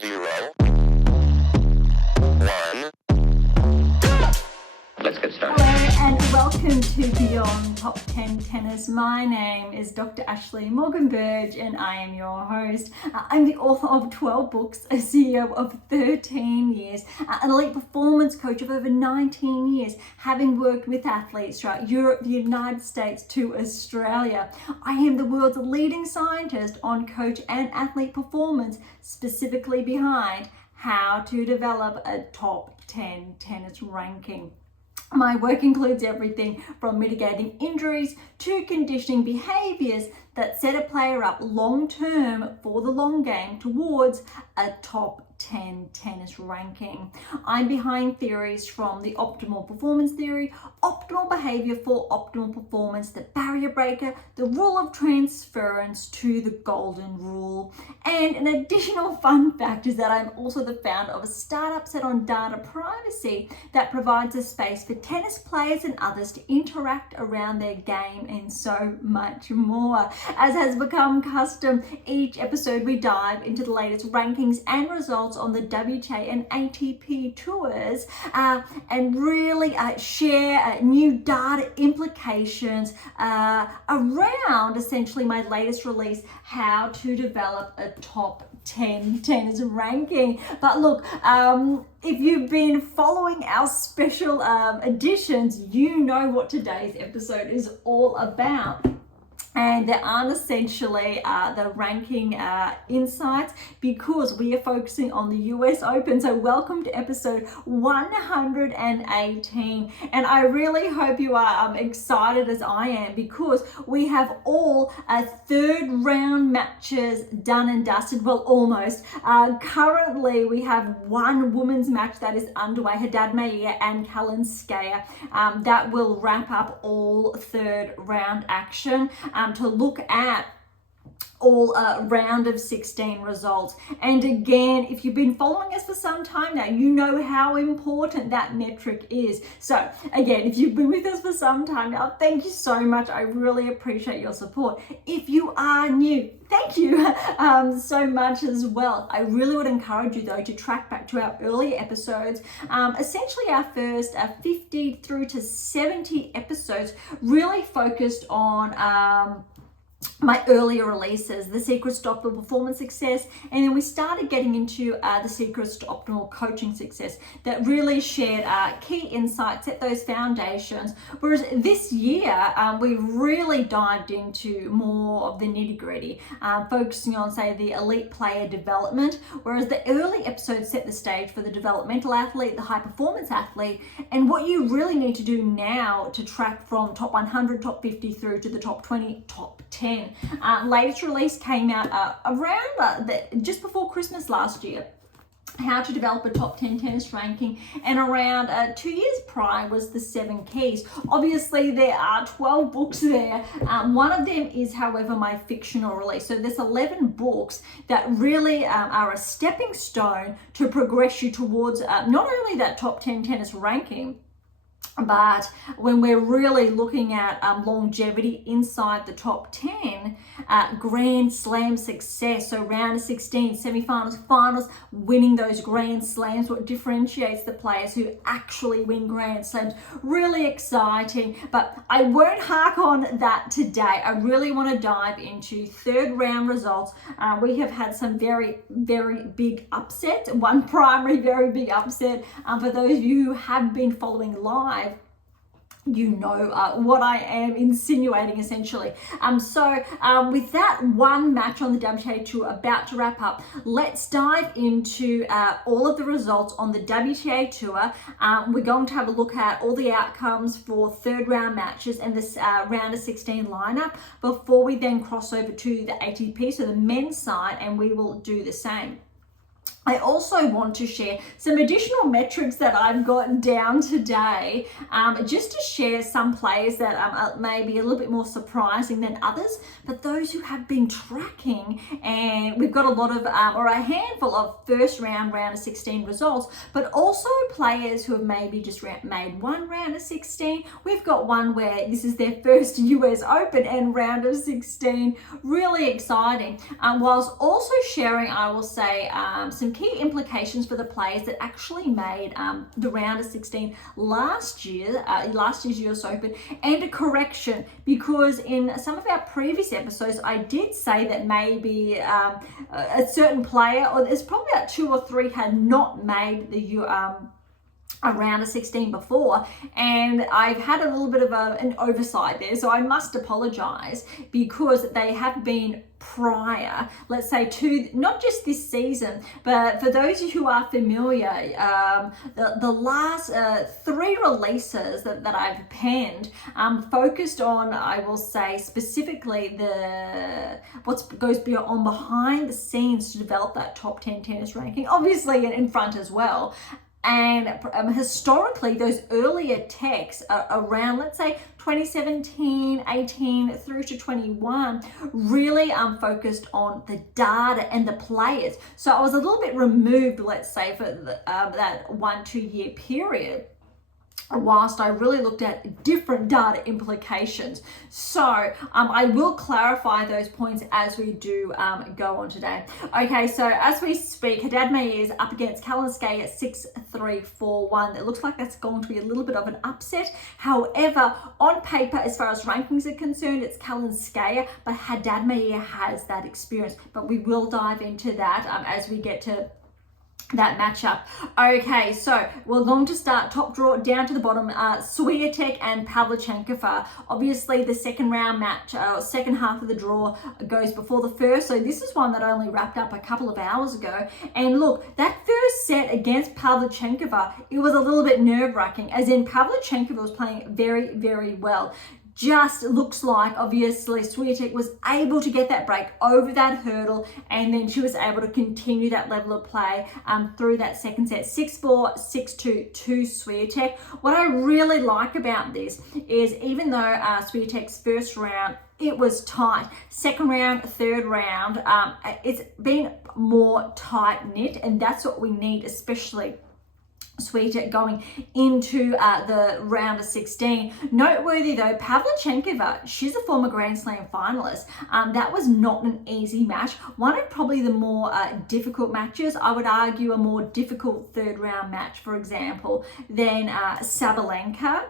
0, 1. Let's get started. Hello and welcome to Beyond Top 10 Tennis. My name is Dr. Ashley Berge and I am your host. I'm the author of 12 books, a CEO of 13 years, an elite performance coach of over 19 years, having worked with athletes throughout Europe, the United States to Australia. I am the world's leading scientist on coach and athlete performance, specifically behind how to develop a top 10 tennis ranking. My work includes everything from mitigating injuries to conditioning behaviors that set a player up long term for the long game towards a top 10 tennis ranking. I'm behind theories from the optimal performance theory, optimal behavior for optimal performance, the barrier breaker, the rule of transference to the golden rule. And an additional fun fact is that I'm also the founder of a startup set on data privacy that provides a space for tennis players and others to interact around their game and so much more. As has become custom, each episode we dive into the latest rankings and results on the WTA and ATP tours and really share new data implications around essentially my latest release, How to Develop a Top 10 Tennis Ranking. But look, if you've been following our special editions, you know what today's episode is all about. And there aren't essentially the ranking insights because we are focusing on the US Open. So welcome to episode 118. And I really hope you are excited as I am because we have all third round matches done and dusted. Well, almost. Currently, we have one women's match that is underway, Haddad Maia and Kalinskaya. That will wrap up all third round action. To look at all round of 16 results. And again, if you've been following us for some time now, you know how important that metric is. So again, if you've been with us for some time now, thank you so much. I really appreciate your support. If you are new, thank you so much as well. I really would encourage you though to track back to our earlier episodes. Essentially our first 50 through to 70 episodes really focused on my earlier releases, The Secrets to Optimal Performance Success, and then we started getting into The Secrets to Optimal Coaching Success that really shared key insights, set those foundations. Whereas this year, we really dived into more of the nitty gritty, focusing on, say, the elite player development, whereas the early episodes set the stage for the developmental athlete, the high performance athlete, and what you really need to do now to track from top 100, top 50 through to the top 20, top 10. Latest release came out around just before Christmas last year. How to develop a top 10 tennis ranking, and around 2 years prior was the 7 keys. Obviously there are 12 books there. One of them is, however, my fictional release. So there's 11 books that really are a stepping stone to progress you towards not only that top 10 tennis ranking, but when we're really looking at longevity inside the top 10, Grand Slam success, so round of 16, semifinals, finals, winning those Grand Slams, what differentiates the players who actually win Grand Slams. Really exciting, but I won't hark on that today. I really want to dive into third round results. We have had some very, very big upsets. One primary very big upset. For those of you who have been following live, you know what I am insinuating essentially. With that one match on the WTA Tour about to wrap up, let's dive into all of the results on the WTA Tour. We're going to have a look at all the outcomes for third round matches and this round of 16 lineup before we then cross over to the ATP, so the men's side, and we will do the same. I also want to share some additional metrics that I've got down today, just to share some players that may be a little bit more surprising than others, but those who have been tracking, and we've got a lot of, or a handful of first round of 16 results, but also players who have maybe just made one round of 16. We've got one where this is their first US Open and round of 16, really exciting. Whilst also sharing, I will say, some key implications for the players that actually made the round of 16 last year's US Open, and a correction, because in some of our previous episodes I did say that maybe a certain player, or there's probably about 2 or 3, had not made the a round of 16 before, and I've had a little bit of an oversight there, so I must apologize, because they have been prior, let's say, to not just this season, but for those of you who are familiar, the last 3 releases that I've penned focused on, I will say, specifically what goes on behind the scenes to develop that top 10 tennis ranking, obviously in front as well. And historically, those earlier texts around, let's say, 2017, 18 through to 21, really focused on the data and the players. So I was a little bit removed, let's say, for that 1-2 year period, whilst I really looked at different data implications. So I will clarify those points as we do go on today. Okay, so as we speak, Haddad Maia is up against Kalinskaya at 6-3, 4-1. It looks like that's going to be a little bit of an upset. However, on paper, as far as rankings are concerned, it's Kalinskaya, but Haddad Maia has that experience. But we will dive into that as we get to that matchup. Okay, so we're going to start top draw down to the bottom. Swiatek and Pavlyuchenkova for obviously the second round match, second half of the draw goes before the first. So this is one that only wrapped up a couple of hours ago. And look, that first set against Pavlyuchenkova, it was a little bit nerve-wracking, as in Pavlyuchenkova was playing very, very well. Just looks like, obviously, Swiatek was able to get that break over that hurdle, and then she was able to continue that level of play through that second set. 6-4, 6-2 to Swiatek. What I really like about this is, even though Swiatek's first round, it was tight. Second round, third round, it's been more tight-knit, and that's what we need, especially Swiatek going into the round of 16. Noteworthy though, Pavlyuchenkova, she's a former Grand Slam finalist. That was not an easy match. One of probably the more difficult matches. I would argue a more difficult third round match, for example, than Sabalenka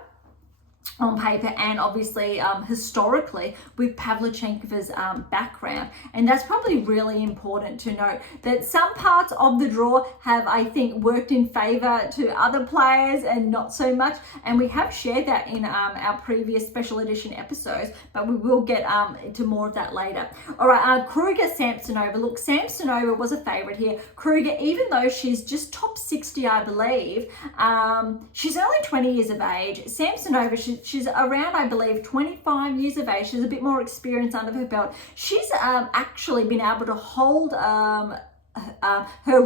on paper, and obviously historically with Pavlyuchenkova's background. And that's probably really important to note, that some parts of the draw have, I think, worked in favor to other players and not so much, and we have shared that in our previous special edition episodes, but we will get to more of that later. All right, Kruger Samsonova. Look, Samsonova was a favorite here. Kruger, even though she's just top 60, I believe, she's only 20 years of age. Samsonova, she's around, I believe, 25 years of age. She's a bit more experience under her belt. She's actually been able to hold her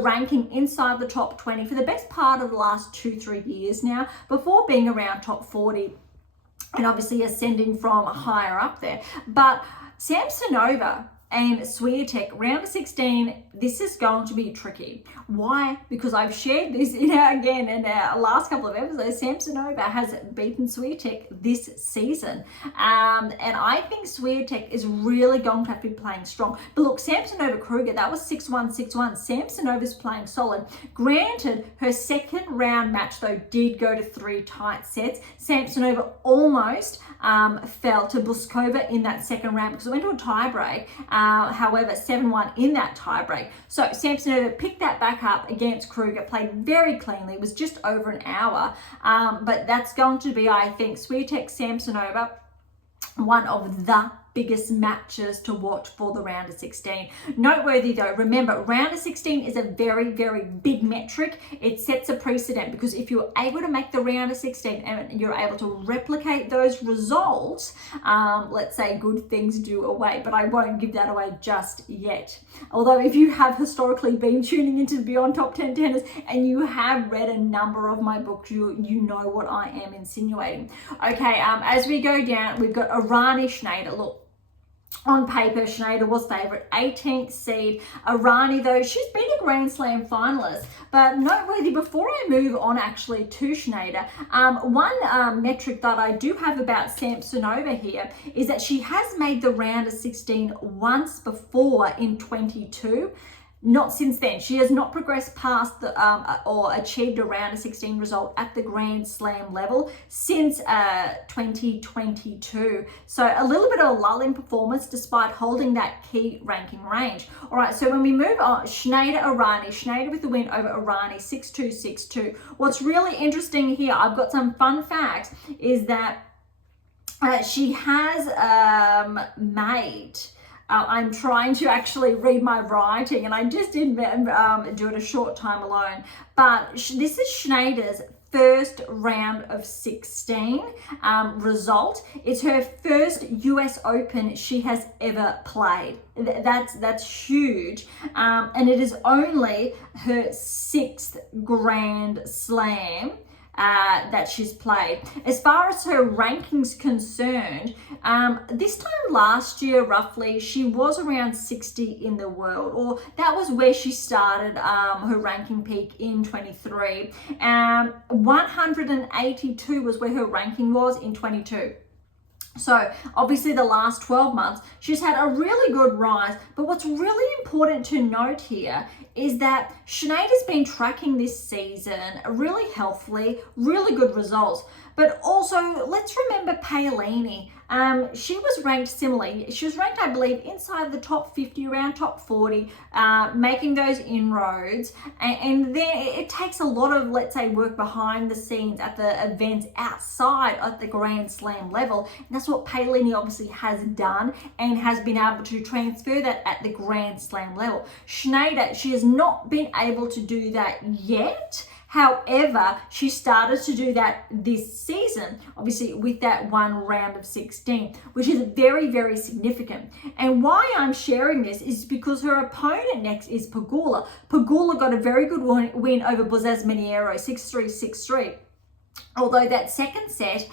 ranking inside the top 20 for the best part of the last 2-3 years now, before being around top 40 and obviously ascending from higher up there. But Samsonova and Swiatek, round of 16, this is going to be tricky. Why? Because I've shared this in our last couple of episodes. Samsonova has beaten Swiatek this season. And I think Swiatek is really going to have to be playing strong. But look, Samsonova Kruger, that was 6-1, 6-1. Samsonova's playing solid. Granted, her second round match, though, did go to 3 tight sets. Samsonova almost fell to Buskova in that second round because it went to a tie break. However, 7-1 in that tie break. So Samsonova picked that back up against Kruger, played very cleanly. It was just over an hour. But that's going to be, I think, Swiatek Samsonova, one of the biggest matches to watch for the round of 16. Noteworthy though, remember, round of 16 is a very, very big metric. It sets a precedent, because if you're able to make the round of 16 and you're able to replicate those results, let's say good things do away, but I won't give that away just yet. Although if you have historically been tuning into Beyond Top 10 Tennis and you have read a number of my books, you know what I am insinuating. Okay, as we go down, we've got Irani Schneider. Look, on paper, Schneider was favourite, 18th seed. Irani, though, she's been a Grand Slam finalist. But noteworthy, before I move on actually to Schneider, one metric that I do have about Samsonova here is that she has made the round of 16 once before in 22. Not since then. She has not progressed past the or achieved a round of 16 result at the Grand Slam level since 2022. So a little bit of a lull in performance despite holding that key ranking range. All right, so when we move on, Schneider with the win over Irani, 6-2, 6-2. What's really interesting here, I've got some fun facts, is that she has made... I'm trying to actually read my writing, and I just did do it a short time alone. But this is Schneider's first round of 16 result. It's her first US Open she has ever played. That's huge, and it is only her 6th Grand Slam that she's played. As far as her rankings concerned, this time last year roughly she was around 60 in the world, or that was where she started her ranking peak in 23. 182 was where her ranking was in 22. So obviously the last 12 months, she's had a really good rise. But what's really important to note here is that Schneider's been tracking this season really healthily, really good results. But also, let's remember Paolini. She was ranked similarly. She was ranked, I believe, inside the top 50, around top 40, making those inroads. And then it takes a lot of, let's say, work behind the scenes at the events outside at the Grand Slam level. And that's what Paolini obviously has done and has been able to transfer that at the Grand Slam level. Schneider, she has not been able to do that yet. However, she started to do that this season, obviously with that one round of 16, which is very, very significant. And why I'm sharing this is because her opponent next is Pegula. Pegula got a very good win over Bozes Miniero, 6-3, 6-3. Although that second set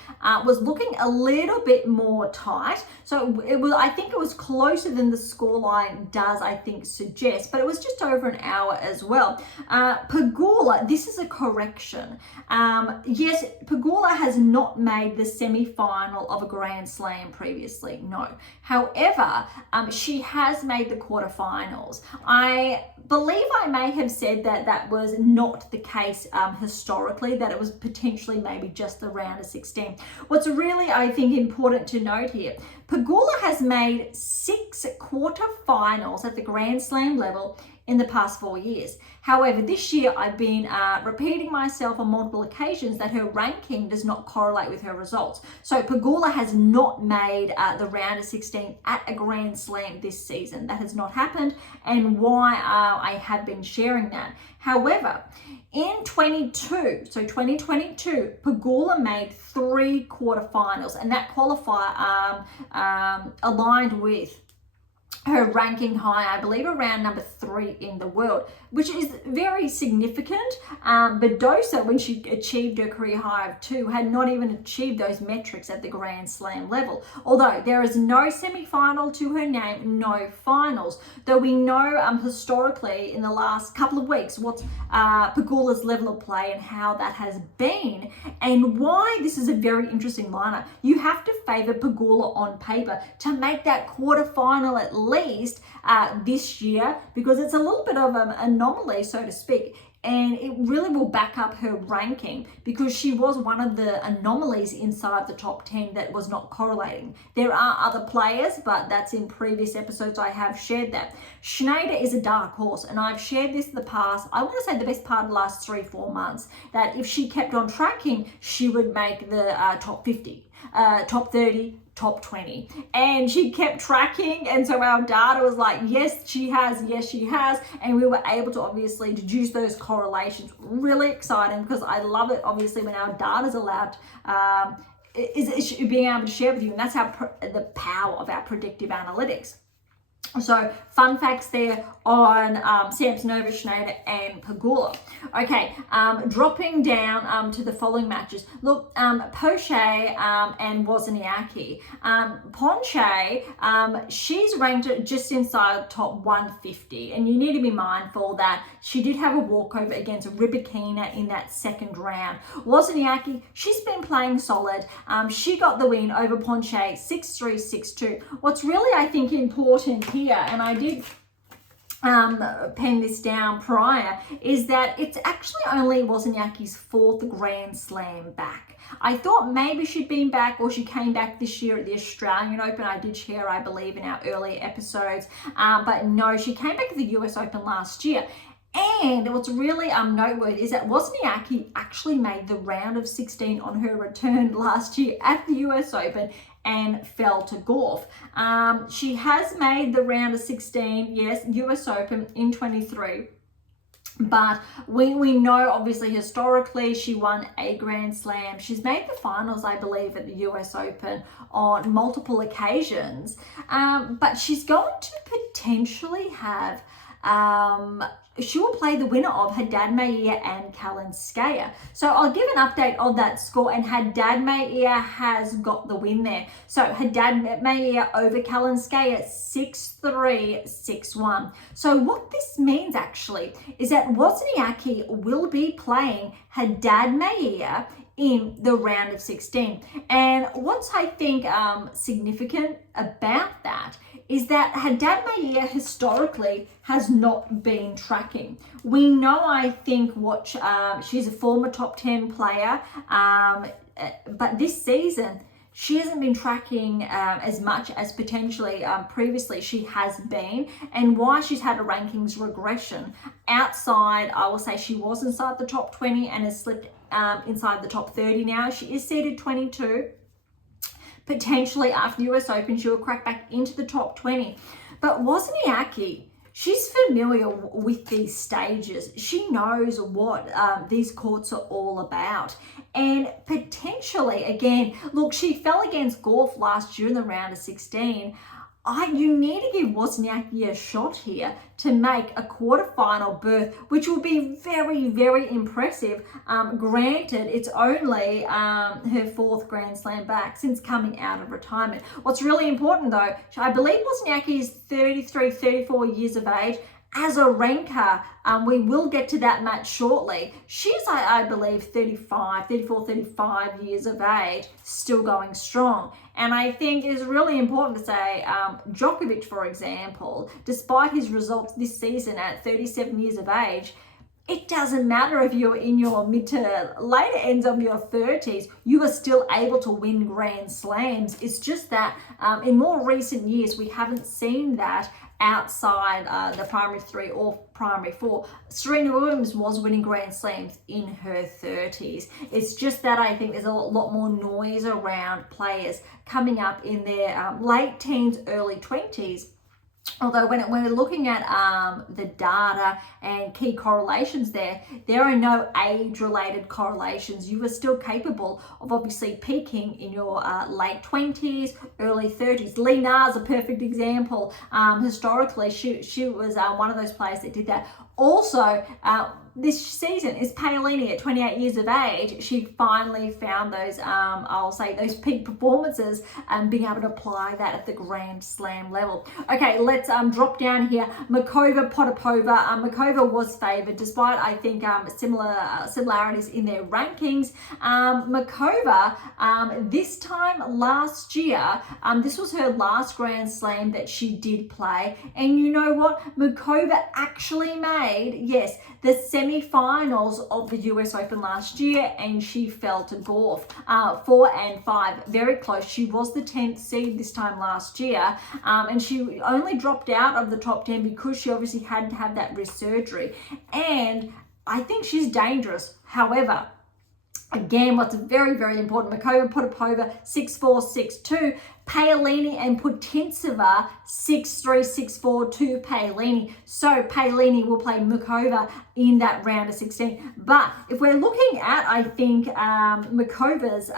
was looking a little bit more tight. So it was, I think it was closer than the scoreline does, I think, suggest, but it was just over an hour as well. Pegula, this is a correction. Yes, Pegula has not made the semi-final of a Grand Slam previously, no. However, she has made the quarterfinals. I believe I may have said that that was not the case historically, that it was potentially maybe just the round of 16. What's really, I think, important to note here, Pegula has made 6 quarterfinals at the Grand Slam level in the past 4 years. However, this year I've been repeating myself on multiple occasions that her ranking does not correlate with her results. So Pegula has not made the round of 16 at a Grand Slam this season. That has not happened, and why I have been sharing that. However, in 2022, Pegula made 3 quarterfinals, and that qualifier aligned with her ranking high, I believe around number 3 in the world, which is very significant. Badosa, when she achieved her career high of 2, had not even achieved those metrics at the Grand Slam level. Although there is no semi-final to her name, no finals. Though we know historically in the last couple of weeks what's Pegula's level of play and how that has been, and why this is a very interesting lineup. You have to favour Pegula on paper to make that quarterfinal at least this year, because it's a little bit of an anomaly, so to speak, and it really will back up her ranking because she was one of the anomalies inside the top 10 that was not correlating. There are other players, but that's in previous episodes I have shared that. Schneider is a dark horse, and I've shared this in the past, I want to say the best part of the last 3-4 months, that if she kept on tracking, she would make the top 50, top 30, top 20, and she kept tracking, and so our data was like, yes she has, and we were able to obviously deduce those correlations. Really exciting, because I love it obviously when our data is allowed is being able to share with you, and that's how the power of our predictive analytics. So fun facts there on Samsonova, Schneider and Pegula. Okay, dropping down to the following matches. Look, Poche and Wozniacki. Ponche, she's ranked just inside top 150, and you need to be mindful that she did have a walkover against Rybakina in that second round. Wozniacki, she's been playing solid. She got the win over Ponche, 6-3, 6-2. What's really, I think, important here, and I did pen this down prior, is that it's actually only Wozniacki's 4th Grand Slam back. I thought maybe she'd been back, or she came back this year at the Australian Open. I did share, I believe, in our earlier episodes, but no, she came back at the US Open last year. And what's really noteworthy is that Wozniacki actually made the round of 16 on her return last year at the US Open and fell to Gauff. She has made the round of 16, yes, US Open in 23. But we know, obviously, historically, she won a Grand Slam. She's made the finals, I believe, at the US Open on multiple occasions. But she's going to potentially have... she will play the winner of Haddad Maia and Kalinskaya. So I'll give an update of that score, and Haddad Maia has got the win there. So Haddad Maia over Kalinskaya 6-3, 6-1. So what this means actually is that Wozniacki will be playing Haddad Maia in the round of 16. And what's I think significant about that is that Haddad Maia historically has not been tracking. We know, I think, what she's a former top 10 player, but this season she hasn't been tracking as much as potentially previously she has been, and why she's had a rankings regression outside. I will say she was inside the top 20 and has slipped inside the top 30 now. She is seeded 22. Potentially after the US Open, she will crack back into the top 20. But Wozniacki, she's familiar with these stages. She knows what these courts are all about. And potentially, again, look, she fell against Gauff last year in the round of 16. You need to give Wozniacki a shot here to make a quarterfinal berth, which will be very, very impressive. Granted, it's only her 4th Grand Slam back since coming out of retirement. What's really important, though, I believe Wozniacki is 33, 34 years of age. Azarenka, we will get to that match shortly. She's, I believe, 34, 35 years of age, still going strong. And I think it's really important to say Djokovic, for example, despite his results this season at 37 years of age, it doesn't matter if you're in your mid to later ends of your 30s, you are still able to win Grand Slams. It's just that in more recent years, we haven't seen that outside the primary 3 or primary 4. Serena Williams was winning Grand Slams in her 30s. It's just that I think there's a lot more noise around players coming up in their late teens, early 20s. Although when we're looking at the data and key correlations there are no age-related correlations. You are still capable of obviously peaking in your late 20s, early 30s. Lee Na's a perfect example. Historically, she was one of those players that did that. Also, this season is Paolini at 28 years of age. She finally found those, I'll say, those peak performances and being able to apply that at the Grand Slam level. Okay, let's drop down here. Markova, Potapova. Markova was favored despite, I think, similarities in their rankings. Markova, this time last year, this was her last Grand Slam that she did play. And you know what? Markova actually made, yes, the semi-finals of the US Open last year, and she fell to Gauff 4 and 5, very close. She was the 10th seed this time last year, and she only dropped out of the top 10 because she obviously had to have that wrist surgery. And I think she's dangerous. However, again, what's very, very important, Markova, Potapova, 6-4, 6-2. Paolini and Putintseva, 6-3, 6-4 to Paolini. So Paolini will play Markova in that round of 16. But if we're looking at, I think, Markova's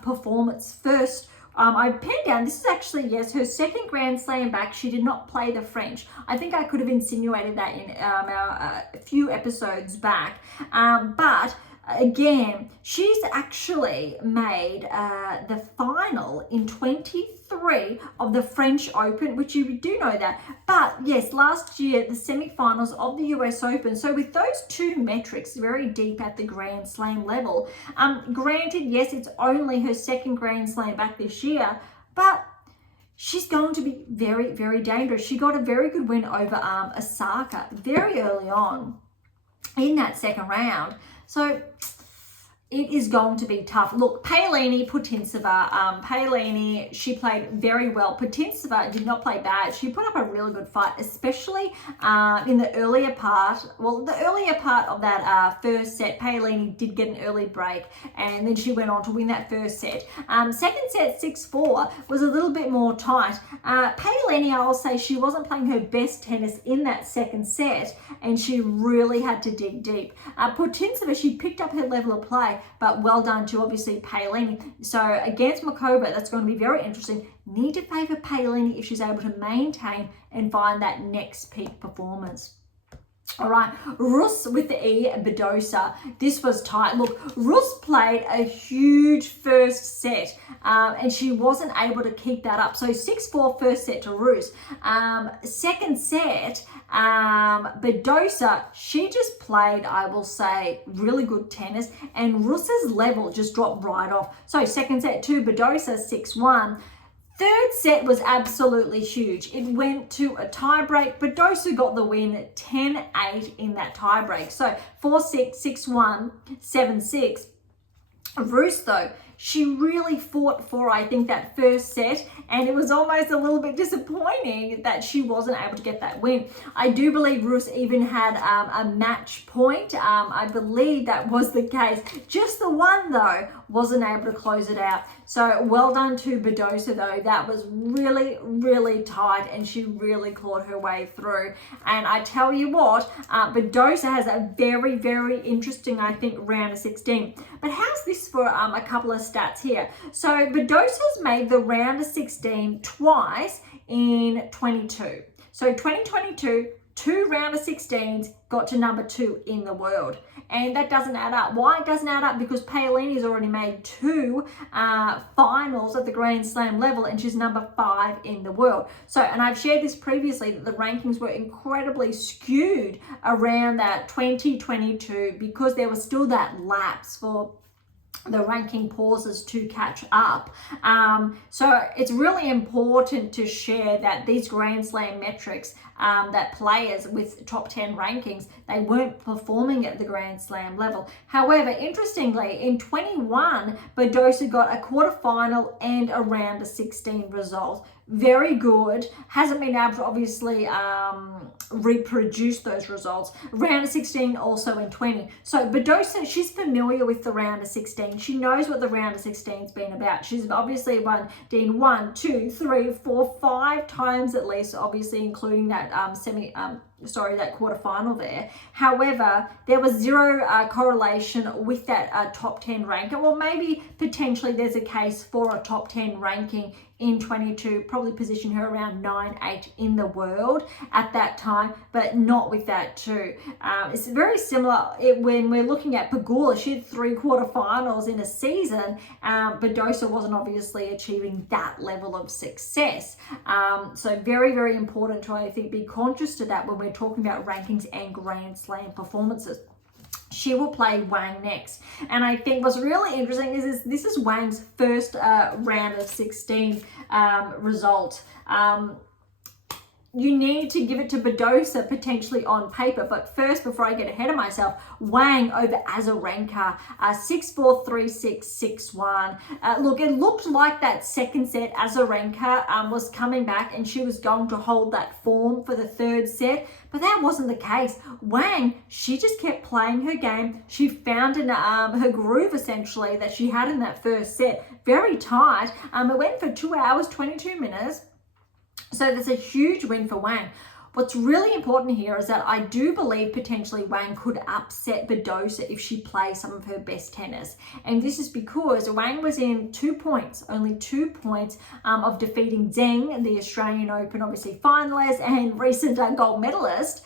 performance first, I pinned down, this is actually, yes, her 2nd Grand Slam back. She did not play the French. I think I could have insinuated that in our few episodes back. But again, she's actually made the final in 23 of the French Open, which you do know that. But yes, last year, the semi-finals of the US Open. So with those two metrics, very deep at the Grand Slam level. Granted, yes, it's only her 2nd Grand Slam back this year, but she's going to be very, very dangerous. She got a very good win over Osaka very early on in that second round. So it is going to be tough. Look, Paolini, Putintseva. Paolini, she played very well. Putintseva did not play bad. She put up a really good fight, especially in the earlier part. Well, the earlier part of that first set, Paolini did get an early break, and then she went on to win that first set. Second set, 6-4, was a little bit more tight. Paolini, I'll say, she wasn't playing her best tennis in that second set, and she really had to dig deep. Putintseva, she picked up her level of play, but well done to obviously Paolini. So against Makova, that's going to be very interesting. Need to favour Paolini if she's able to maintain and find that next peak performance. All right, Rus with the E, Badosa. This was tight. Look, Rus played a huge first set and she wasn't able to keep that up. So 6-4 first set to Rus. Second set, Badosa, she just played, I will say, really good tennis, and Rus's level just dropped right off. So second set to Badosa, 6-1. Third set was absolutely huge. It went to a tie-break. Badosa got the win, 10-8 in that tie-break. So 4-6, 6-1, 7-6. Rus, though, she really fought for, I think, that first set, and it was almost a little bit disappointing that she wasn't able to get that win. I do believe Rus even had a match point. I believe that was the case. Just the one, though, wasn't able to close it out. So well done to Badosa, though. That was really, really tight, and she really clawed her way through. And I tell you what, Badosa has a very, very interesting, I think, round of 16. But how's this for a couple of stats here? So Badosa's made the round of 16 twice in 22. So 2022, 2 round of 16s, got to number 2 in the world. And that doesn't add up. Why it doesn't add up? Because Paolini's already made 2 finals at the Grand Slam level, and she's number 5 in the world. So, and I've shared this previously, that the rankings were incredibly skewed around that 2022 because there was still that lapse for the ranking pauses to catch up. So it's really important to share that these Grand Slam metrics, that players with top 10 rankings, they weren't performing at the Grand Slam level. However, interestingly, in 21, Badosa got a quarterfinal and a round of 16 result. Very good. Hasn't been able to obviously reproduce those results. Round of 16 also in 20. So Badosa, she's familiar with the round of 16. She knows what the round of 16's been about. She's obviously won 1, 2, 3, 4, 5 times at least, obviously including that that quarterfinal there. However, there was zero correlation with that top 10 ranking. Well, maybe potentially there's a case for a top 10 ranking in 22, probably position her around 9-8 in the world at that time, but not with that too. It's very similar when we're looking at Pegula. She had 3 quarterfinals in a season. Badosa wasn't obviously achieving that level of success. So very, very important to, I think, be conscious to that when we're talking about rankings and Grand Slam performances. She will play Wang next. And I think what's really interesting is this is Wang's first round of 16 result. You need to give it to Badosa potentially on paper. But first, before I get ahead of myself, Wang over Azarenka, 6-4, 3-6, 6-1. Look, it looked like that second set, Azarenka was coming back and she was going to hold that form for the third set. But that wasn't the case. Wang, she just kept playing her game. She found her groove, essentially, that she had in that first set. Very tight. It went for 2 hours, 22 minutes. So that's a huge win for Wang. What's really important here is that I do believe potentially Wang could upset Badosa if she plays some of her best tennis. And this is because Wang was in 2 points, only 2 points of defeating Zheng, the Australian Open, obviously finalist and recent gold medalist.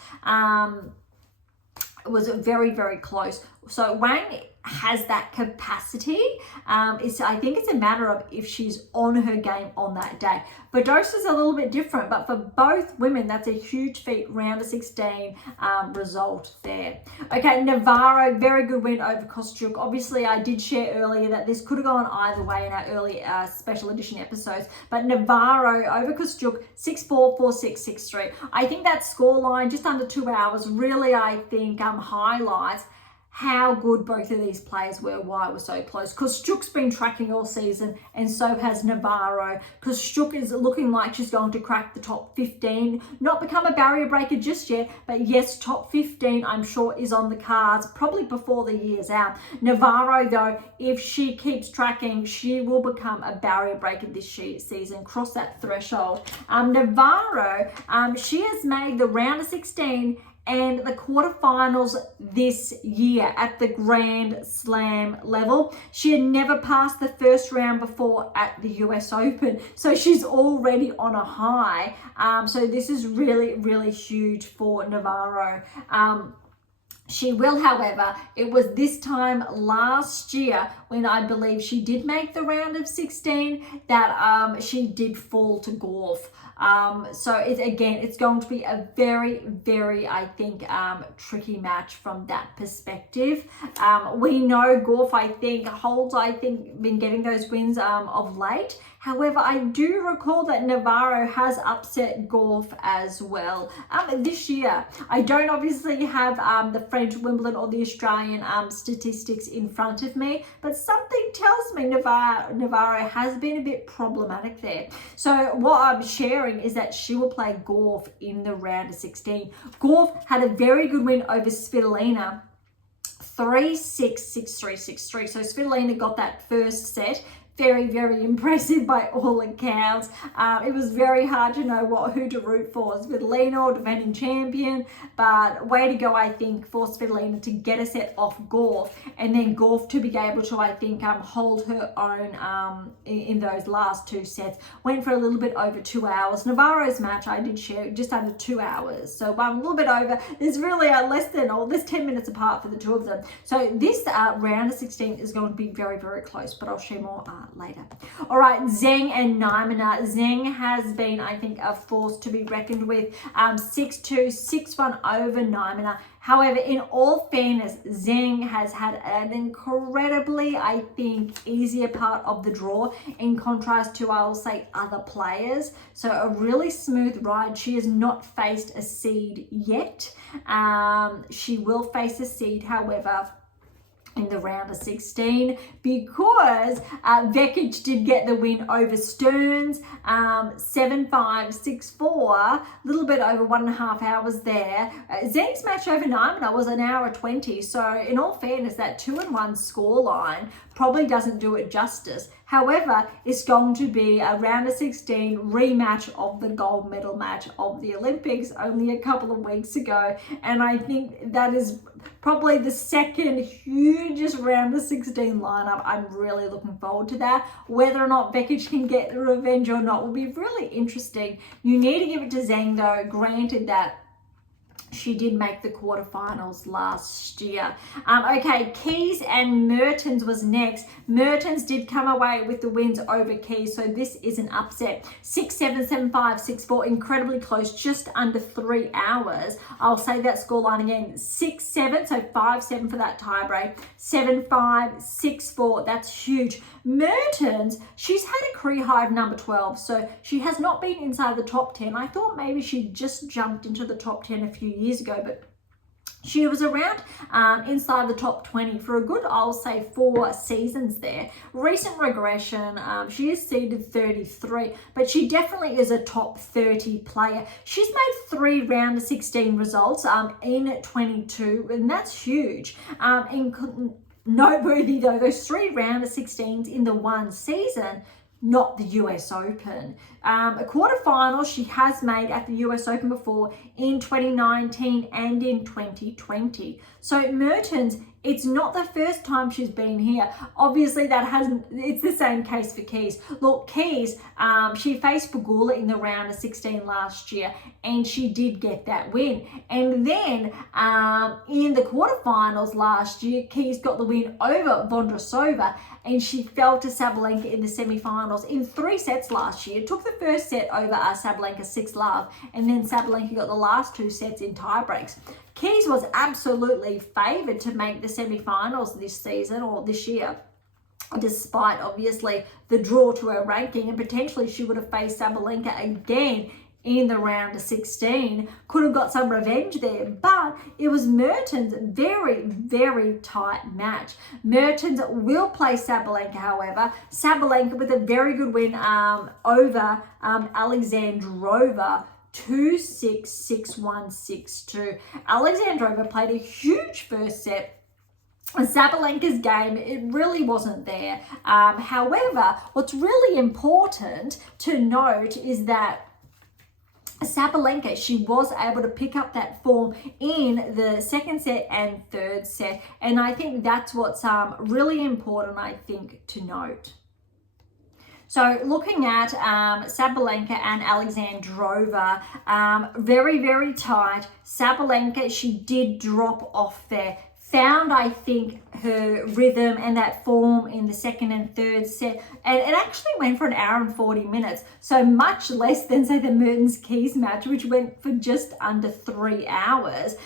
Was very, very close. So Wang has that capacity. I think it's a matter of if she's on her game on that day. Badosa's a little bit different, but for both women, that's a huge feat, round of 16 result there. Okay, Navarro, very good win over Kostyuk. Obviously, I did share earlier that this could have gone either way in our early special edition episodes, but Navarro over Kostyuk, 6-4, 4-6, 6-3. I think that scoreline, just under 2 hours, really, I think, highlights how good both of these players were, why it was so close. Kostyuk's been tracking all season, and so has Navarro. Kostyuk is looking like she's going to crack the top 15. Not become a barrier breaker just yet, but yes, top 15 I'm sure is on the cards, probably before the year's out. Navarro, though, if she keeps tracking, she will become a barrier breaker this season, cross that threshold. Navarro, she has made the round of 16 and the quarterfinals this year at the Grand Slam level. She had never passed the first round before at the US Open, so she's already on a high. So this is really, really huge for Navarro. She will, however, it was this time last year when I believe she did make the round of 16 that she did fall to Gauff. So it's going to be a very, very, I think, tricky match from that perspective. We know Gauff, been getting those wins of late. However, I do recall that Navarro has upset Gauff as well this year. I don't obviously have the French Wimbledon or the Australian statistics in front of me, but something tells me Navarro has been a bit problematic there. So what I'm sharing is that she will play Gauff in the round of 16. Gauff had a very good win over Svitolina, 3-6, 6-3, 6-3. So Svitolina got that first set. Very, very impressive by all accounts. It was very hard to know who to root for, Svitolina or defending champion, but way to go, I think, for Svitolina to get a set off Gauff, and then Gauff to be able to, I think, hold her own in those last two sets. Went for a little bit over 2 hours. Navarro's match, I did share just under 2 hours, so a little bit over. There's really there's 10 minutes apart for the two of them. So this round of 16 is going to be very, very close, but I'll share more later. All right, Zheng and Naimana. Zheng has been, I think, a force to be reckoned with. 6-2, 6-1 over Naimana. However, in all fairness, Zheng has had an incredibly, I think, easier part of the draw in contrast to, I will say, other players. So a really smooth ride. She has not faced a seed yet. She will face a seed, however, in the round of 16, because Vekic did get the win over Stearns, 7-5, 6-4, a little bit over 1.5 hours there. Zheng's match over Naimana was 1 hour 20, so in all fairness, that 2-1 scoreline probably doesn't do it justice. However, it's going to be a round of 16 rematch of the gold medal match of the Olympics only a couple of weeks ago. And I think that is probably the second hugest round of 16 lineup. I'm really looking forward to that. Whether or not Vekic can get the revenge or not will be really interesting. You need to give it to Zheng though, granted that she did make the quarterfinals last year. Okay, Keys and Mertens was next. Mertens did come away with the wins over Keys, so this is an upset. 6-7, 7-5, 6-4, incredibly close, just under 3 hours. I'll say that scoreline again, 6-7, so 5-7 for that tiebreak. 7-5, 6-4, that's huge. Mertens, she's had a career high of number 12, so she has not been inside the top 10. I thought maybe she just jumped into the top 10 a few years ago, but she was around inside the top 20 for a good, I'll say, 4 seasons there. Recent regression, she is seeded 33, but she definitely is a top 30 player. She's made 3 round of 16 results in 22, and that's huge. Noteworthy though, those 3 round of 16s in the one season, not the US Open. A quarterfinal she has made at the US Open before in 2019 and in 2020. So Mertens It's not the first time she's been here. Obviously, it's the same case for Keys. Look, Keys, she faced Pegula in the round of 16 last year, and she did get that win. And then in the quarterfinals last year, Keys got the win over Vondrasova, and she fell to Sabalenka in the semifinals in 3 sets last year. Took the first set over Sabalenka 6-love, and then Sabalenka got the last 2 sets in tiebreaks. Keys was absolutely favoured to make the semifinals this season or this year, despite obviously the draw to her ranking, and potentially she would have faced Sabalenka again in the round of 16. Could have got some revenge there, but it was Mertens' very, very tight match. Mertens will play Sabalenka, however. Sabalenka with a very good win over Alexandrova, 2-6, 6-1, 6-2. Alexandrova played a huge first set. Sabalenka's game, it really wasn't there. However, what's really important to note is that Sabalenka, she was able to pick up that form in the second set and third set. And I think that's what's really important, I think, to note. So looking at Sabalenka and Alexandrova, very, very tight. Sabalenka, she did drop off there. Found, I think, her rhythm and that form in the second and third set. And it actually went for 1 hour and 40 minutes. So much less than, say, the Mertens-Keys match, which went for just under 3 hours.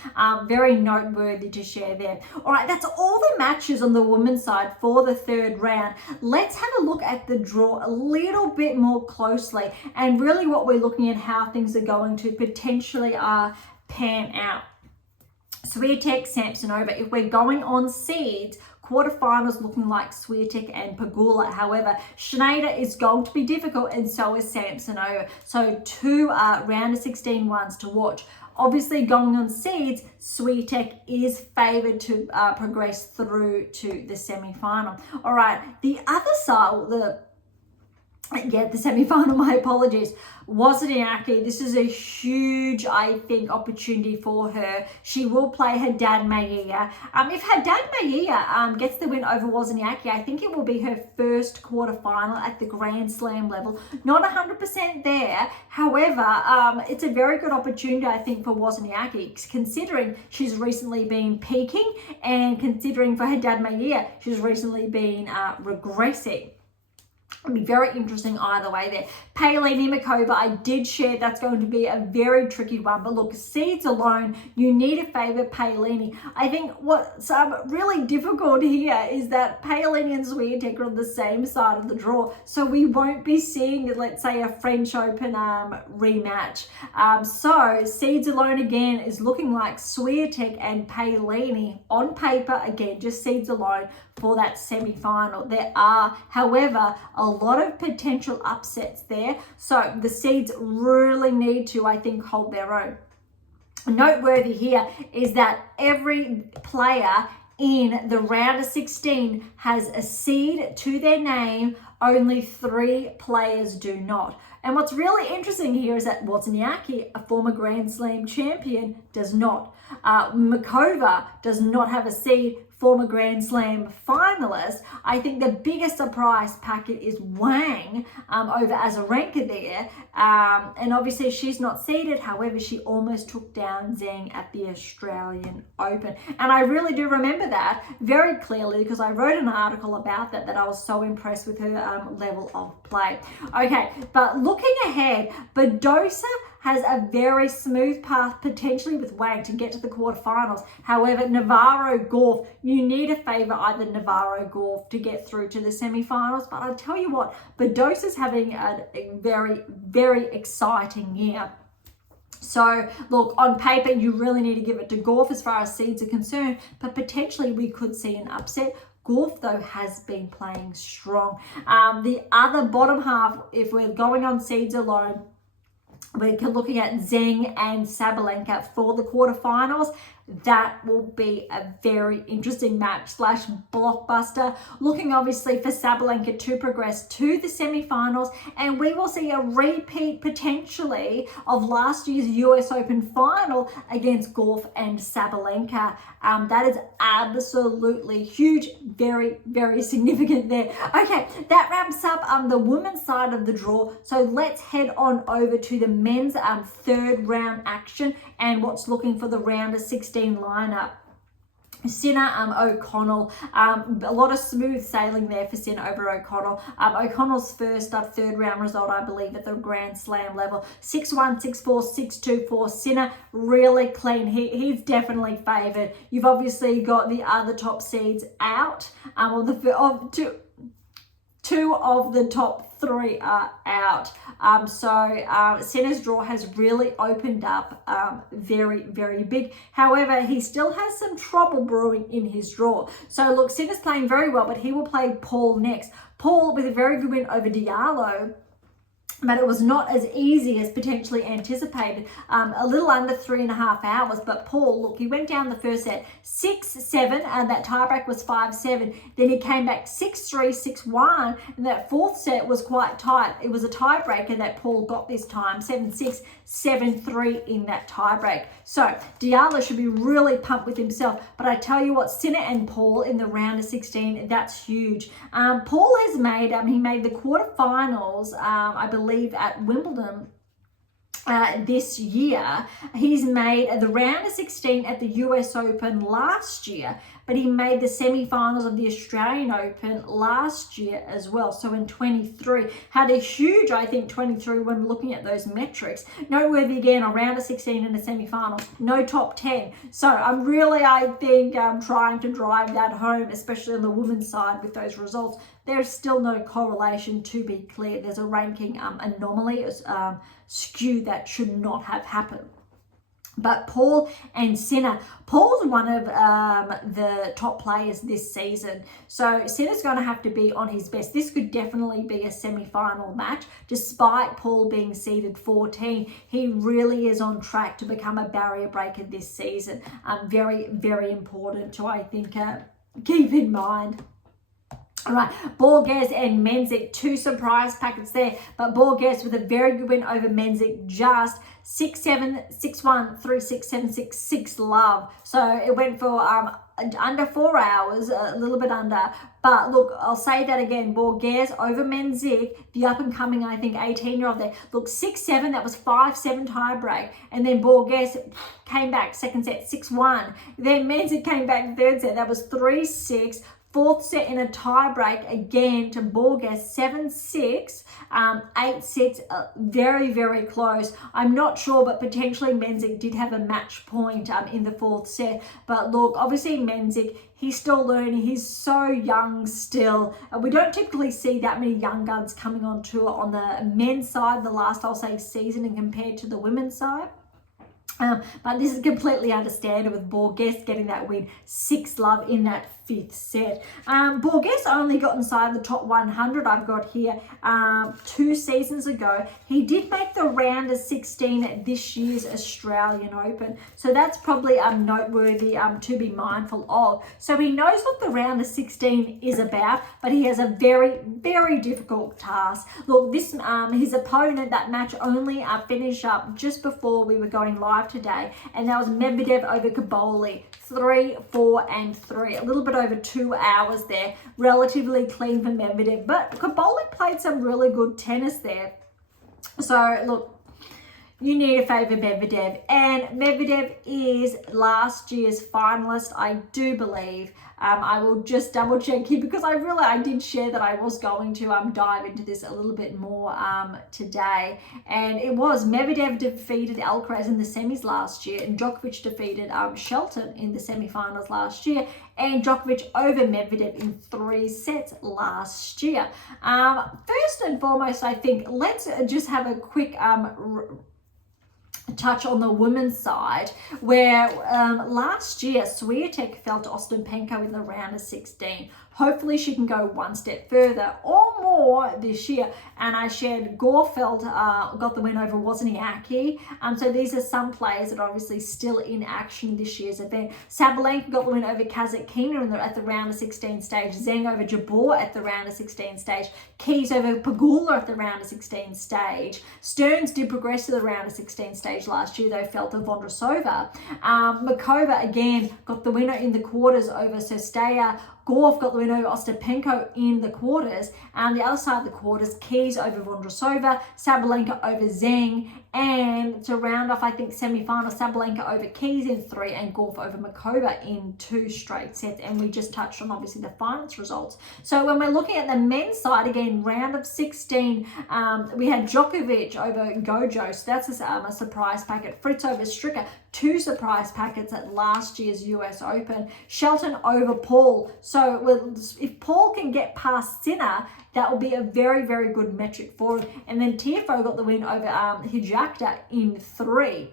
Very noteworthy to share there. All right, that's all the matches on the women's side for the third round. Let's have a look at the draw a little bit more closely. And really what we're looking at, how things are going to potentially pan out. Swiatek, Samsonova. If we're going on seeds, quarterfinals looking like Swiatek and Pegula. However, Schneider is going to be difficult, and so is Samsonova. So 2 round of 16 ones to watch. Obviously, going on seeds, Swiatek is favoured to progress through to the semi-final. All right, the other side, the semi-final, my apologies, Wozniacki. This is a huge, I think, opportunity for her. She will play Haddad Maia. If Haddad Maia gets the win over Wozniacki, I think it will be her first quarterfinal at the Grand Slam level. Not 100% there. However, it's a very good opportunity, I think, for Wozniacki, considering she's recently been peaking, and considering for Haddad Maia, she's recently been regressing. It'll be very interesting either way there. Paolini Mikova, I did share that's going to be a very tricky one. But look, seeds alone, you need to favour Paolini. I think what's really difficult here is that Paolini and Swiatek are on the same side of the draw. So we won't be seeing, let's say, a French Open rematch. So seeds alone again is looking like Swiatek and Paolini on paper, again, just seeds alone for that semi-final. There are, however, a lot of potential upsets there. So the seeds really need to, I think, hold their own. Noteworthy here is that every player in the round of 16 has a seed to their name. Only 3 players do not. And what's really interesting here is that Wozniacki, a former Grand Slam champion, does not. Mikova does not have a seed, former Grand Slam finalist. I think the biggest surprise packet is Wang over Azarenka there. And obviously she's not seeded. However, she almost took down Zhang at the Australian Open. And I really do remember that very clearly because I wrote an article about that I was so impressed with her level of play. Okay, but looking ahead, Badosa has a very smooth path potentially with Wang to get to the quarterfinals. However, Navarro, Gauff, you need to favour either Navarro, Gauff to get through to the semifinals. But I tell you what, Badosa's having a very, very exciting year. So, look, on paper, you really need to give it to Gauff as far as seeds are concerned, but potentially we could see an upset. Gauff, though, has been playing strong. The other bottom half, if we're going on seeds alone, we're looking at Zhang and Sabalenka for the quarterfinals. That will be a very interesting match slash blockbuster. Looking obviously for Sabalenka to progress to the semi-finals, and we will see a repeat potentially of last year's US Open final against Gauff and Sabalenka. That is absolutely huge, very, very significant there. Okay, that wraps up the women's side of the draw. So let's head on over to the men's third round action and what's looking for the round of 16 lineup. Sinner, O'Connell, a lot of smooth sailing there for Sinner over O'Connell. O'Connell's first third round result, I believe, at the Grand Slam level, 6-1, 6-4, 6-2 for Sinner, really clean. He's definitely favoured. You've obviously got the other top seeds out, two of the top three are out. Sinner's draw has really opened up very, very big. However, he still has some trouble brewing in his draw. So look, Sinner's playing very well, but he will play Paul next. Paul with a very good win over Diallo, but it was not as easy as potentially anticipated. A little under 3.5 hours, but Paul, look, he went down the first set 6-7, and that tiebreak was 5-7. Then he came back 6-3, 6-1, and that fourth set was quite tight. It was a tiebreaker that Paul got this time, 7-6, 7-3 in that tiebreak. So Diallo should be really pumped with himself. But I tell you what, Sinner and Paul in the round of 16, that's huge. Paul has made, he made the quarterfinals, I believe, at Wimbledon this year. He's made the round of 16 at the US Open last year, but he made the semi-finals of the Australian Open last year as well. So in 23, had a huge, I think, 23 when looking at those metrics. Noteworthy again, a round of 16 and a semi-final, no top 10. So I'm really, I think, trying to drive that home, especially on the women's side with those results. There's still no correlation to be clear. There's a ranking anomaly, skew that should not have happened. But Paul and Sinner, Paul's one of the top players this season. So Sinner's going to have to be on his best. This could definitely be a semi-final match. Despite Paul being seeded 14, he really is on track to become a barrier breaker this season. Very, very important to, I think, keep in mind. All right, Borges and Menzik, two surprise packets there, but Borges with a very good win over Menzik, just 6-7, 6-1, 3-6, 7-6, 6 love. So it went for under 4 hours, a little bit under. But look, I'll say that again, Borges over Menzik, the up-and-coming, I think, 18-year-old there. Look, 6-7, that was 5-7 tiebreak. And then Borges came back, second set, 6-1. Then Menzik came back, third set, that was 3-6. Fourth set in a tiebreak again to Borges, 7-6, 8-6, very, very close. I'm not sure, but potentially Menzik did have a match point in the fourth set. But look, obviously Menzik, he's still learning. He's so young still. We don't typically see that many young guns coming on tour on the men's side, the last, I'll say, season, and compared to the women's side. But this is completely understandable with Borges getting that win, 6 love in that fifth set. Borges only got inside the top 100, I've got here, 2 seasons ago. He did make the round of 16 at this year's Australian Open. So that's probably noteworthy to be mindful of. So he knows what the round of 16 is about, but he has a very, very difficult task. Look, this his opponent, that match only finished up just before we were going live today, and that was Medvedev over Kaboli, 3-4 and 3, a little bit over 2 hours there, relatively clean for Medvedev, but Kaboli played some really good tennis there. So look, you need to favour Medvedev, and Medvedev is last year's finalist, I do believe. I will just double check here because I did share that I was going to dive into this a little bit more today. And it was Medvedev defeated Alcaraz in the semis last year, and Djokovic defeated Shelton in the semi-finals last year, and Djokovic over Medvedev in 3 sets last year. First and foremost, I think let's just have a quick touch on the women's side, where last year Swiatek fell to Ostapenko in the round of 16. Hopefully she can go one step further or more this year. And I shared Gauff got the win over Wozniacki. So these are some players that are obviously still in action this year's event. Sabalenka got the win over Kazatkina at the round of 16 stage. Zheng over Jabeur at the round of 16 stage. Keys over Pegula at the round of 16 stage. Stearns did progress to the round of 16 stage last year, though fell to Vondrousova. Makova again got the winner in the quarters over Sestaya. Gauff got the win over Ostapenko in the quarters. And the other side of the quarters, Keys over Vondrousova, Sabalenka over Zheng, and to round off, I think, semi-final, Sabalenka over Keys in 3 and Gauff over Makova in 2 straight sets. And we just touched on, obviously, the finals results. So when we're looking at the men's side, again, round of 16, we had Djokovic over Gojo. So that's a surprise packet. Fritz over Stricker. 2 surprise packets at last year's US Open. Shelton over Paul. So if Paul can get past Sinner, that will be a very, very good metric for him. And then Tiafoe got the win over Hijakta in 3.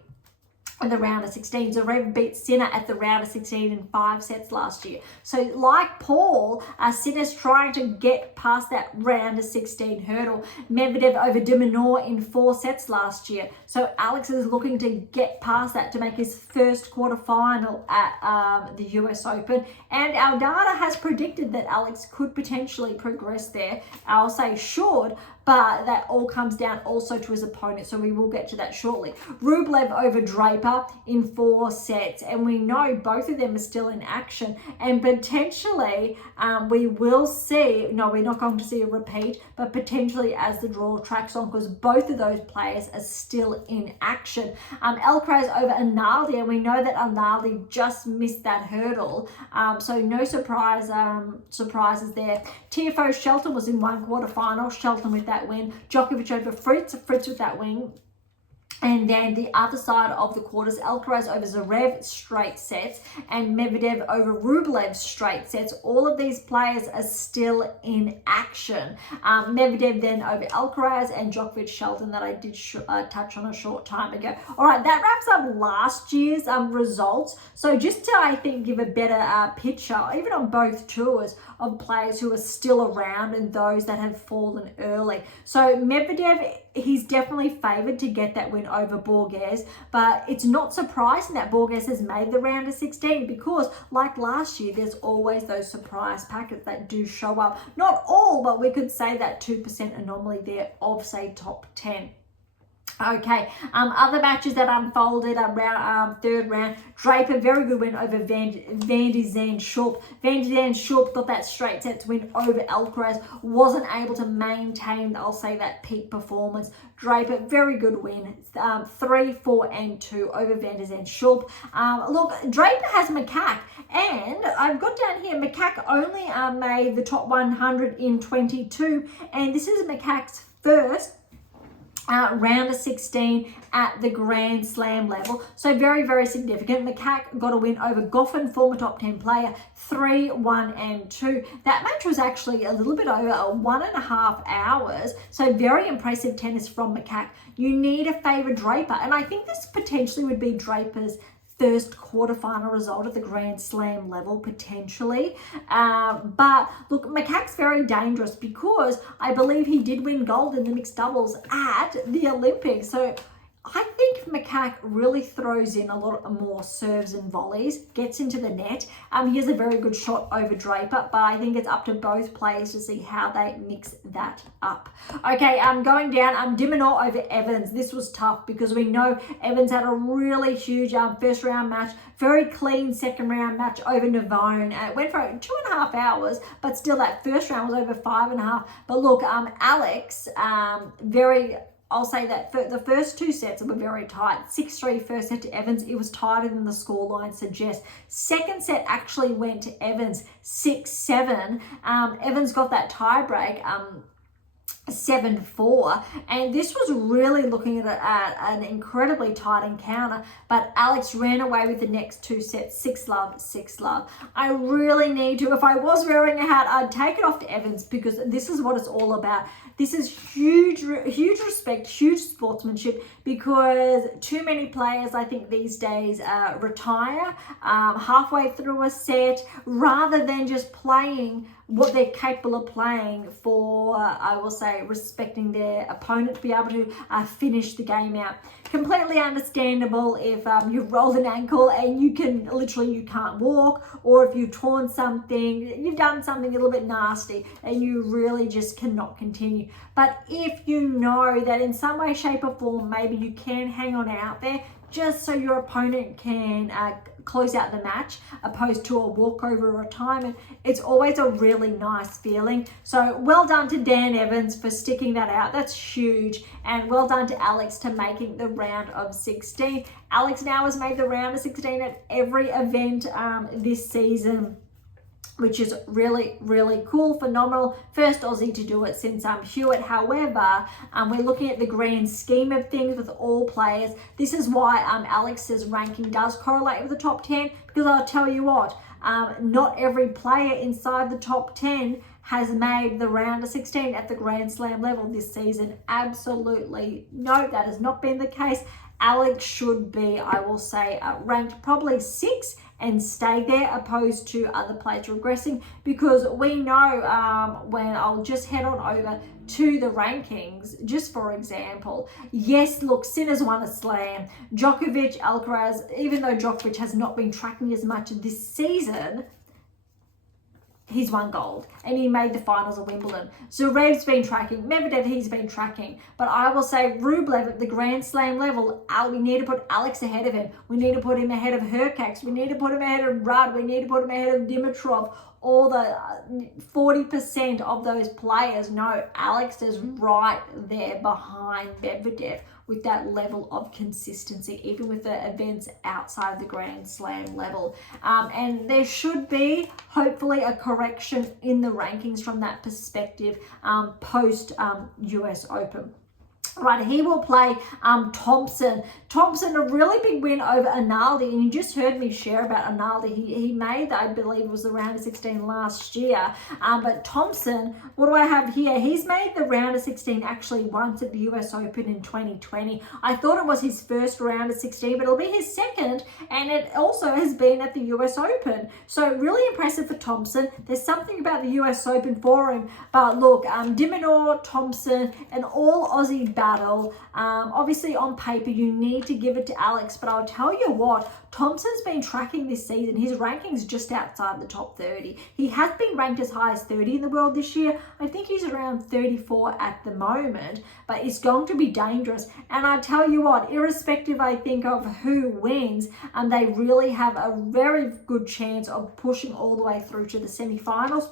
In the round of 16. Zverev beat Sinner at the round of 16 in 5 sets last year. So like Paul, Sinner's trying to get past that round of 16 hurdle. Medvedev over de Minaur in 4 sets last year. So Alex is looking to get past that to make his first quarterfinal at the US Open. And our data has predicted that Alex could potentially progress there. I'll say should, but that all comes down also to his opponent, so we will get to that shortly. Rublev over Draper in 4 sets, and we know both of them are still in action, and potentially we will see, no, we're not going to see a repeat, but potentially as the draw tracks on, because both of those players are still in action. Alcaraz over Arnaldi, and we know that Arnaldi just missed that hurdle, so no surprises there. Tiafoe Shelton was in 1 quarterfinal, Shelton with that win. Djokovic over Fritz with that win. And then the other side of the quarters, Alcaraz over Zverev straight sets and Medvedev over Rublev straight sets. All of these players are still in action. Medvedev then over Alcaraz and Djokovic Shelton that I did touch on a short time ago. All right, that wraps up last year's results. So just to, I think, give a better picture, even on both tours, of players who are still around and those that have fallen early. So Medvedev, he's definitely favoured to get that win over Borges, but it's not surprising that Borges has made the round of 16 because, like last year, there's always those surprise packets that do show up. Not all, but we could say that 2% anomaly there of, say, top 10. Okay, other matches that unfolded around third round. Draper, very good win over Van de Zandschulp. Van de Zandschulp got that straight sets win over Alcaraz. Wasn't able to maintain, I'll say, that peak performance. Draper, very good win. 3, 4, and 2 over Van de Zandschulp. Look, Draper has Macaque, and I've got down here, Macaque only made the top 100 in 22, and this is Macaque's first round of 16 at the Grand Slam level. So very, very significant. Macaque got a win over Gauff, former top 10 player, 3, 1, and 2. That match was actually a little bit over 1.5 hours. So very impressive tennis from Macaque. You need a favoured Draper. And I think this potentially would be Draper's first quarterfinal result at the Grand Slam level, potentially. But look, Macaque's very dangerous because I believe he did win gold in the mixed doubles at the Olympics. So I think Macaque really throws in a lot more serves and volleys, gets into the net. He has a very good shot over Draper, but I think it's up to both players to see how they mix that up. Okay, going down, de Minaur over Evans. This was tough because we know Evans had a really huge first round match, very clean second round match over Navone. It went for 2.5 hours, but still that first round was over 5.5. But look, Alex, I'll say that for the first 2 sets were very tight. 6-3 first set to Evans. It was tighter than the scoreline suggests. Second set actually went to Evans, 6-7. Evans got that tie break. 7-4, and this was really looking at an incredibly tight encounter, but Alex ran away with the next 2 sets, 6-love, 6-love. I really need to, if I was wearing a hat, I'd take it off to Evans, because this is what it's all about. This is huge respect, huge sportsmanship, because too many players, I think these days, retire halfway through a set rather than just playing what they're capable of playing for, I will say, respecting their opponent to be able to finish the game out. Completely understandable if you've rolled an ankle and you can't walk, or if you've torn something, you've done something a little bit nasty and you really just cannot continue. But if you know that in some way, shape or form, maybe you can hang on out there just so your opponent can close out the match, opposed to a walkover or retirement, it's always a really nice feeling. So well done to Dan Evans for sticking that out. That's huge. And well done to Alex to making the round of 16. Alex now has made the round of 16 at every event this season, which is really, really cool, phenomenal. First Aussie to do it since Hewitt. However, we're looking at the grand scheme of things with all players. This is why Alex's ranking does correlate with the top 10, because I'll tell you what, not every player inside the top 10 has made the round of 16 at the Grand Slam level this season. Absolutely no, that has not been the case. Alex should be, I will say, ranked probably 6 and stay there, opposed to other players regressing, because we know when I'll just head on over to the rankings, just for example, yes, look, Sinner's won a slam. Djokovic, Alcaraz, even though Djokovic has not been tracking as much this season, he's won gold and he made the finals of Wimbledon. Zverev's been tracking. Medvedev, he's been tracking. But I will say Rublev at the Grand Slam level, we need to put Alex ahead of him. We need to put him ahead of Hurkacz. We need to put him ahead of Rudd. We need to put him ahead of Dimitrov. All the 40% of those players, no, Alex is right there behind Medvedev with that level of consistency, even with the events outside of the Grand Slam level. And there should be, hopefully, a correction in the rankings from that perspective post US Open. Right, he will play Thompson. Thompson, a really big win over Analdi, and you just heard me share about Analdi. He made, I believe it was the round of 16 last year. But Thompson, what do I have here? He's made the round of 16 actually once at the US Open in 2020. I thought it was his first round of 16, but it'll be his second, and it also has been at the US Open. So really impressive for Thompson. There's something about the US Open for him. But look, Diminor, Thompson, an all Aussie battle. Obviously on paper you need to give it to Alex, but I'll tell you what, Thompson's been tracking this season. His ranking's just outside the top 30. He has been ranked as high as 30 in the world this year. I think he's around 34 at the moment, but it's going to be dangerous. And I tell you what, irrespective, I think, of who wins, they really have a very good chance of pushing all the way through to the semi-finals.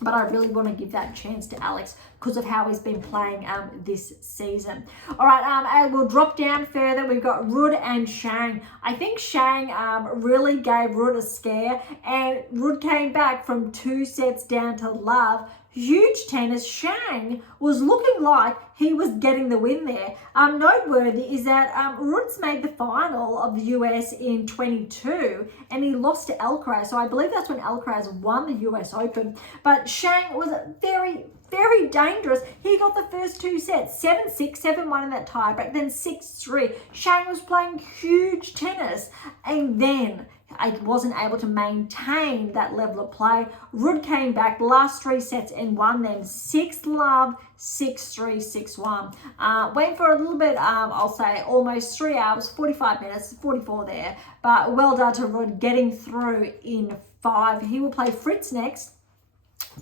But I really want to give that chance to Alex because of how he's been playing this season. All right, I will drop down further. We've got Ruud and Shang. I think Shang really gave Ruud a scare, and Ruud came back from 2 sets down to love. Huge tennis. Shang was looking like he was getting the win there. Noteworthy is that Ruud's made the final of the US in 22 and he lost to Alcaraz. So I believe that's when Alcaraz won the US Open. But Shang was very, very dangerous. He got the first 2 sets, 7-6, 7-1 in that tiebreak, then 6-3. Shang was playing huge tennis, and then I wasn't able to maintain that level of play. Ruud came back the last 3 sets and won them 6-love, 6-3, 6-1. Went for a little bit, I'll say almost 3 hours, 45 minutes, 44 there. But well done to Ruud getting through in 5. He will play Fritz next.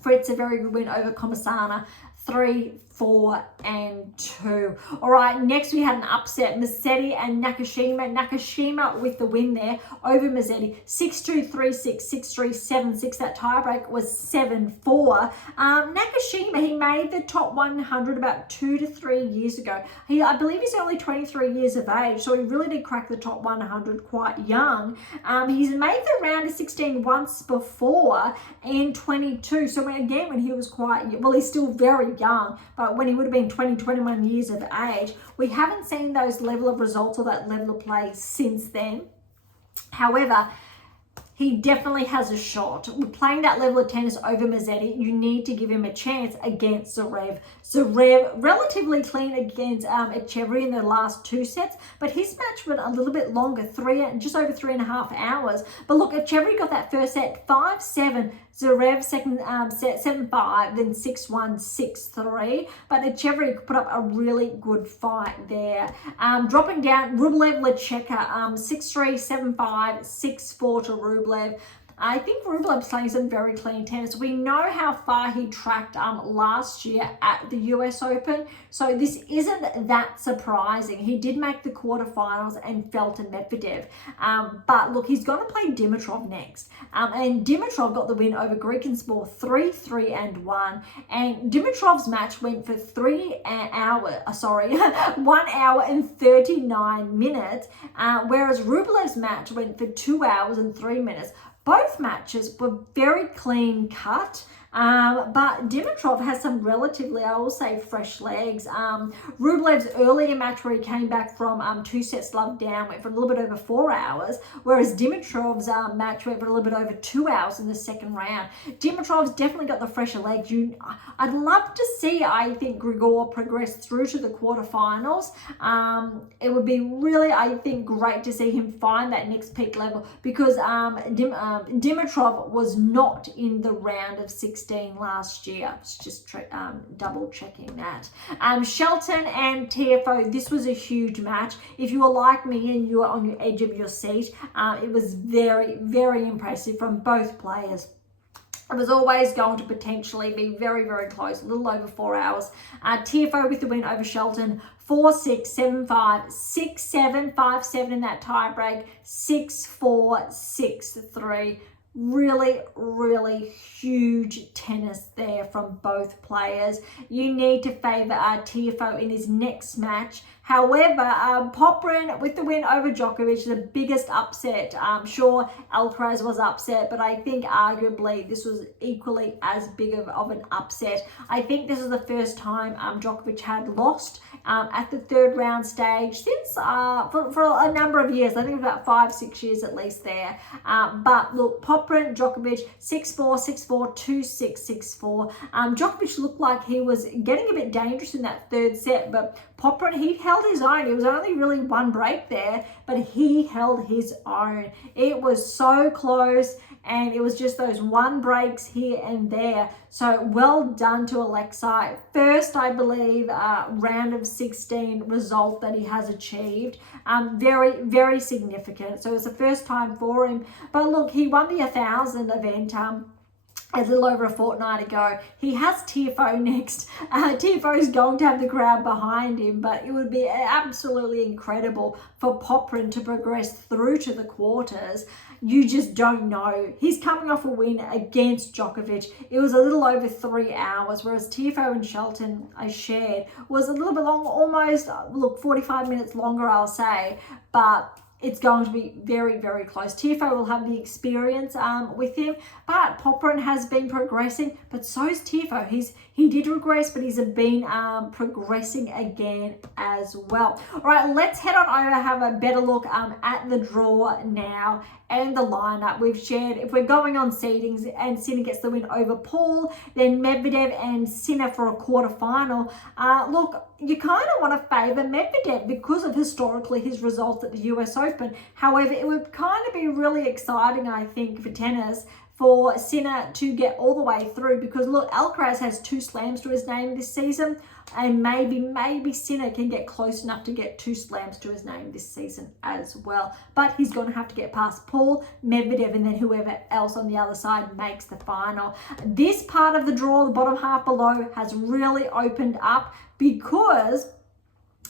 Fritz, a very good win over Comasana, 3, 4, and 2. All right, next we had an upset, Musetti and Nakashima. Nakashima with the win there over Musetti, 6-2, 3-6, 6-3, 7-6. That tiebreak was 7-4. Nakashima, he made the top 100 about 2 to 3 years ago. I believe he's only 23 years of age, so he really did crack the top 100 quite young. He's made the round of 16 once before in 22. So when he was quite, well, he's still very young, but when he would have been 20, 21 years of age. We haven't seen those level of results or that level of play since then. However, he definitely has a shot. With playing that level of tennis over Musetti, you need to give him a chance against Zverev. Zverev, relatively clean against Etcheverry in the last 2 sets, but his match went a little bit longer, just over 3.5 hours. But look, Etcheverry got that first set 5-7. Zverev second set 7-5, then 6-1, 6-3. But Etcheverry put up a really good fight there. Dropping down, Rublev Lecheka 6-3, 7-5, 6-4 to Rublev. I think Rublev's playing some very clean tennis. We know how far he tracked last year at the US Open, so this isn't that surprising. He did make the quarterfinals and fell to Medvedev. But look, he's going to play Dimitrov next. And Dimitrov got the win over Griekenspor 3-3-1. And Dimitrov's match went for 1 hour and 39 minutes, whereas Rublev's match went for 2 hours and 3 minutes. Both matches were very clean cut, but Dimitrov has some relatively, I will say, fresh legs. Rublev's earlier match where he came back from 2 sets love down went for a little bit over 4 hours, whereas Dimitrov's match went for a little bit over 2 hours in the second round. Dimitrov's definitely got the fresher legs. I'd love to see, I think, Grigor progress through to the quarterfinals. It would be really, I think, great to see him find that next peak level, because Dimitrov was not in the round of 16 last year. Just double checking that. Shelton and TFO, this was a huge match. If you were like me and you were on your edge of your seat, it was very, very impressive from both players. It was always going to potentially be very, very close, a little over 4 hours. TFO with the win over Shelton, 4-6, 7-5, 6-7, 5-7 in that tie break, 6-4, 6-3. Really, really huge tennis there from both players. You need to favour TFO in his next match. However, Popyrin with the win over Djokovic, the biggest upset. Sure, Alcaraz was upset, but I think arguably this was equally as big of an upset. I think this is the first time Djokovic had lost at the third round stage since for a number of years. I think about 5-6 years at least there. But look, Popyrin, Djokovic, 6-4, 6-4, 2-6, 6-4. Djokovic looked like he was getting a bit dangerous in that third set, but Popyrin, he held his own. It was only really one break there, but he held his own. It was so close, and it was just those one breaks here and there. So well done to Alexei. First, I believe, round of 16 result that he has achieved. Very, very significant. So it's the first time for him. But look, he won the 1,000 event a little over a fortnight ago. He has TFO next. TFO is going to have the crowd behind him, but it would be absolutely incredible for Popyrin to progress through to the quarters. You just don't know. He's coming off a win against Djokovic. It was a little over 3 hours, whereas TFO and Shelton, I shared, was a little bit long, almost, look, 45 minutes longer, I'll say, but it's going to be very, very close. TFO will have the experience with him, but Popyrin has been progressing, but so is TFO. He did regress, but he's been progressing again as well. All right, let's head on over, have a better look at the draw now and the lineup. We've shared, if we're going on seedings and Sinner gets the win over Paul, then Medvedev and Sinner for a quarterfinal. Look, you kind of want to favour Medvedev because of historically his results at the US Open. However, it would kind of be really exciting, I think, for tennis for Sinner to get all the way through, because look, Alcaraz has 2 slams to his name this season, and maybe Sinner can get close enough to get 2 slams to his name this season as well. But he's going to have to get past Paul, Medvedev, and then whoever else on the other side makes the final. This part of the draw, the bottom half below, has really opened up because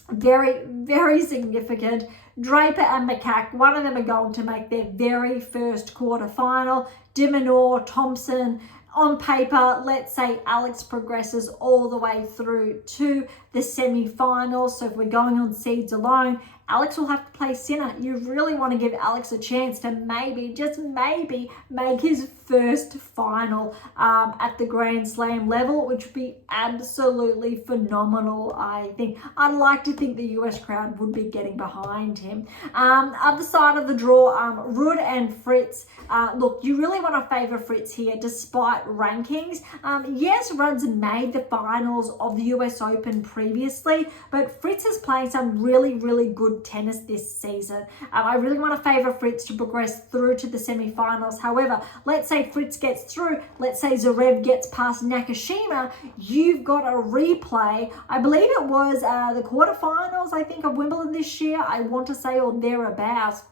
very, very significant. Draper and Macaque, one of them are going to make their very first quarterfinal. De Minaur, Thompson. On paper, let's say Alex progresses all the way through to the semi-finals. So if we're going on seeds alone, Alex will have to play Sinner. You really want to give Alex a chance to maybe, just maybe, make his first final at the Grand Slam level, which would be absolutely phenomenal, I think. I'd like to think the US crowd would be getting behind him. Other side of the draw, Ruud and Fritz. Look, you really want to favour Fritz here despite rankings. Yes, Ruud's made the finals of the US Open previously, but Fritz is playing some really, really good tennis this season. I really want to favour Fritz to progress through to the semi-finals. However, let's say Fritz gets through, let's say Zverev gets past Nakashima, you've got a replay. I believe it was the quarterfinals, I think, of Wimbledon this year, I want to say, or thereabouts.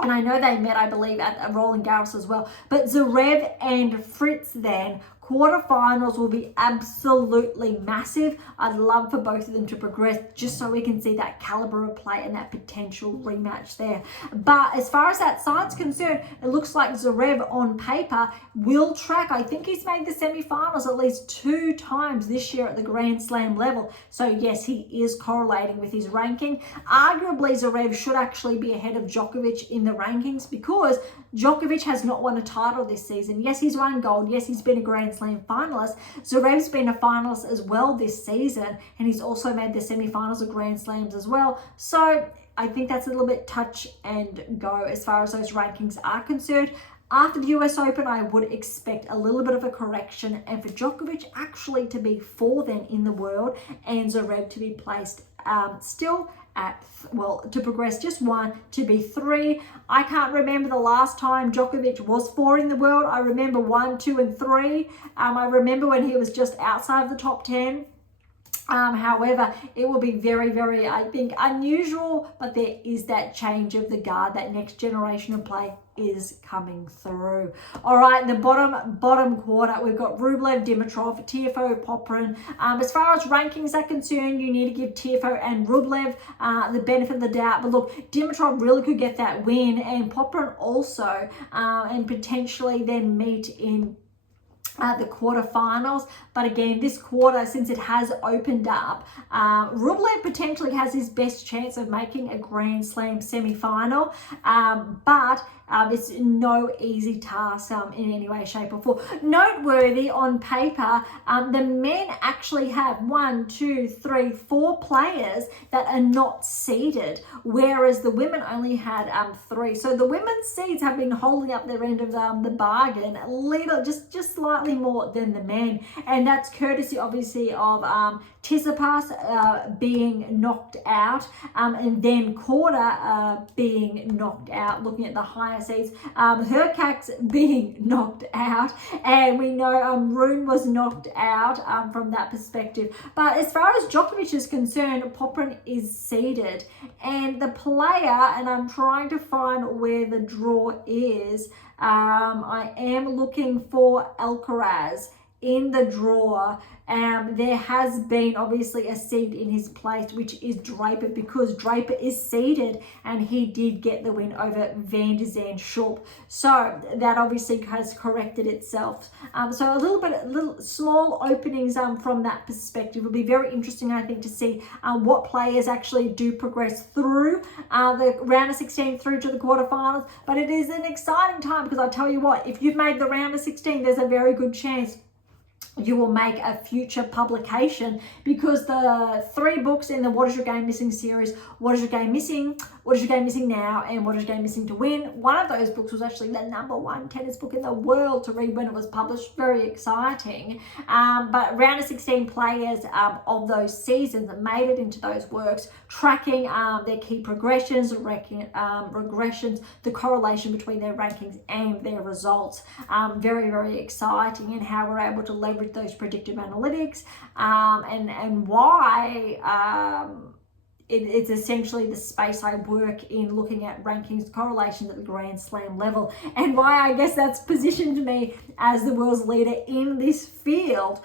And I know they met, I believe, at Roland Garros as well. But Zverev and Fritz then, quarterfinals will be absolutely massive. I'd love for both of them to progress just so we can see that caliber of play and that potential rematch there. But as far as that side's concerned, it looks like Zverev on paper will track. I think he's made the semi-finals at least 2 times this year at the Grand Slam level. So yes, he is correlating with his ranking. Arguably, Zverev should actually be ahead of Djokovic in the rankings because Djokovic has not won a title this season. Yes, he's won gold. Yes, he's been a Grand Slam finalist. Zverev's been a finalist as well this season, and he's also made the semi-finals of Grand Slams as well. So I think that's a little bit touch and go as far as those rankings are concerned. After the US Open, I would expect a little bit of a correction and for Djokovic actually to be 4 then in the world and Zverev to be placed still at, well, to progress just 1, to be 3. I can't remember the last time Djokovic was 4 in the world. I remember 1, 2, and 3. I remember when he was just outside of the top 10. However, it will be very, very, I think, unusual, but there is that change of the guard. That next generation of play is coming through. All right, in the bottom quarter, we've got Rublev, Dimitrov, Tiafoe, Popyrin. As far as rankings are concerned, you need to give Tiafoe and Rublev the benefit of the doubt. But look, Dimitrov really could get that win, and Popyrin also, and potentially then meet in the quarterfinals. But again, this quarter, since it has opened up, Rublev potentially has his best chance of making a Grand Slam semi-final, but it's no easy task in any way, shape or form. Noteworthy on paper, the men actually have 1, 2, 3, 4 players that are not seeded, whereas the women only had 3. So the women's seeds have been holding up their end of the bargain a little, just slightly more than the men, and that's courtesy obviously of Tsitsipas being knocked out, and then Korda being knocked out, looking at the higher seeds, Hurkacz being knocked out, and we know Rune was knocked out from that perspective. But as far as Djokovic is concerned, Popyrin is seeded, and the player, and I'm trying to find where the draw is, I am looking for Alcaraz in the draw. There has been obviously a seed in his place, which is Draper, because Draper is seeded and he did get the win over Van de Zandschulp. So that obviously has corrected itself. So a little small openings from that perspective. It'll be very interesting, I think, to see what players actually do progress through the round of 16 through to the quarterfinals. But it is an exciting time because I tell you what, if you've made the round of 16, there's a very good chance you will make a future publication, because the 3 books in the What Is Your Game Missing series, What Is Your Game Missing, What Is Your Game Missing Now, and What Is Your Game Missing to Win, one of those books was actually the #1 tennis book in the world to read when it was published. Very exciting. But round of 16 players of those seasons made it into those works, tracking their key progressions, regressions, the correlation between their rankings and their results. Very, very exciting, and how we're able to leverage those predictive analytics, and why it's essentially the space I work in, looking at rankings, correlations at the Grand Slam level, and why I guess that's positioned me as the world's leader in this field,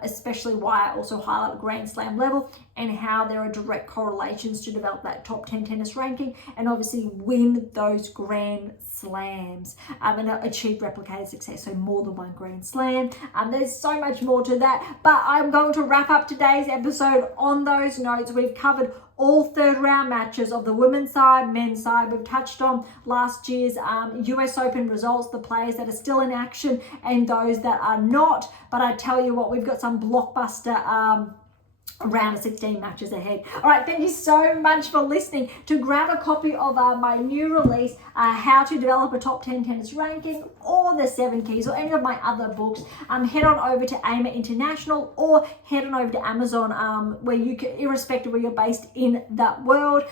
especially why I also highlight the Grand Slam level and how there are direct correlations to develop that top 10 tennis ranking and obviously win those Grand slams and achieved replicated success, so more than one Grand Slam. There's so much more to that, but I'm going to wrap up today's episode on those notes. We've covered all third round matches of the women's side, men's side. We've touched on last year's US Open results, the players that are still in action and those that are not. But I tell you what, we've got some blockbuster round of 16 matches ahead. All right, thank you so much for listening. To grab a copy of my new release, How to Develop a Top 10 Tennis Ranking, or the 7 Keys, or any of my other books, head on over to AM8 International, or head on over to Amazon, where you can, irrespective where you're based in that world,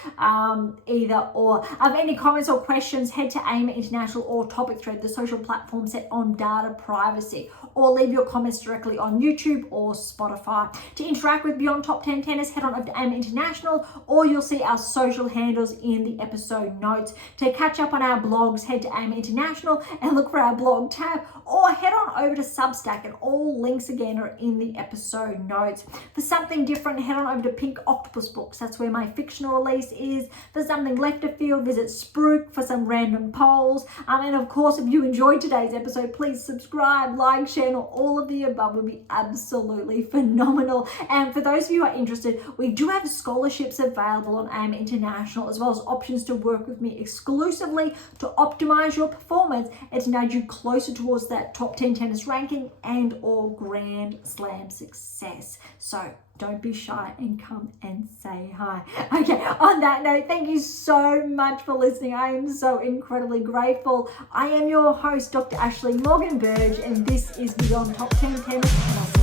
either or. Any comments or questions, head to AM8 International or Topic Thread, the social platform set on data privacy, or leave your comments directly on YouTube or Spotify. To interact with Beyond Top 10 Tennis, head on over to AM International, or you'll see our social handles in the episode notes. To catch up on our blogs, head to AM International and look for our blog tab, or head on over to Substack, and all links again are in the episode notes. For something different, head on over to Pink Octopus Books. That's where my fictional release is. For something left of field, visit Spruik for some random polls. And of course, if you enjoyed today's episode, please subscribe, like, share, and all of the above would be absolutely phenomenal. And for those of you who are interested, we do have scholarships available on AM International, as well as options to work with me exclusively to optimize your performance and to nudge you closer towards that top 10 tennis ranking and or Grand Slam success. So don't be shy and come and say hi. Okay, on that note, thank you so much for listening. I am so incredibly grateful. I am your host, Dr. Ashley Morgan Berge, and this is Beyond Top 10 Tennis.